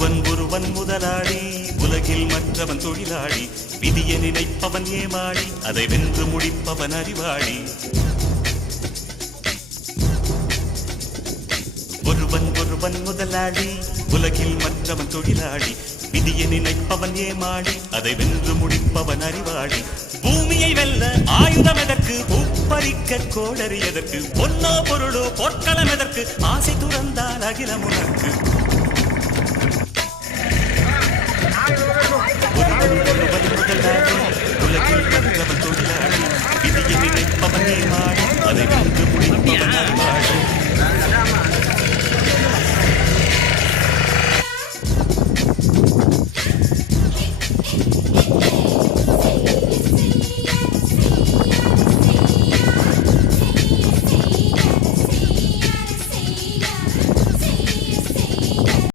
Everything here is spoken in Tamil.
ஒருவன் முதலாளி, உலகில் மற்றவன் தொழிலாளி. விதியை நினைப்பவன் ஏமாளி, அதை வென்று முடிப்பவன் அறிவாளி. ஒருவன் முதலாளி, உலகில் மற்றவன் தொழிலாளி. விதியை நினைப்பவன் ஏமாளி, அதை வென்று முடிப்பவன் அறிவாளி. பூமியை வெல்ல ஆயுதம் எதற்கு, பூப்பறிக்க கோடரி எதற்கு, பொன்னோ பொருளோ பொற்களம் எதற்கு, ஆசை துறந்தால் அகிலம் உனக்கு.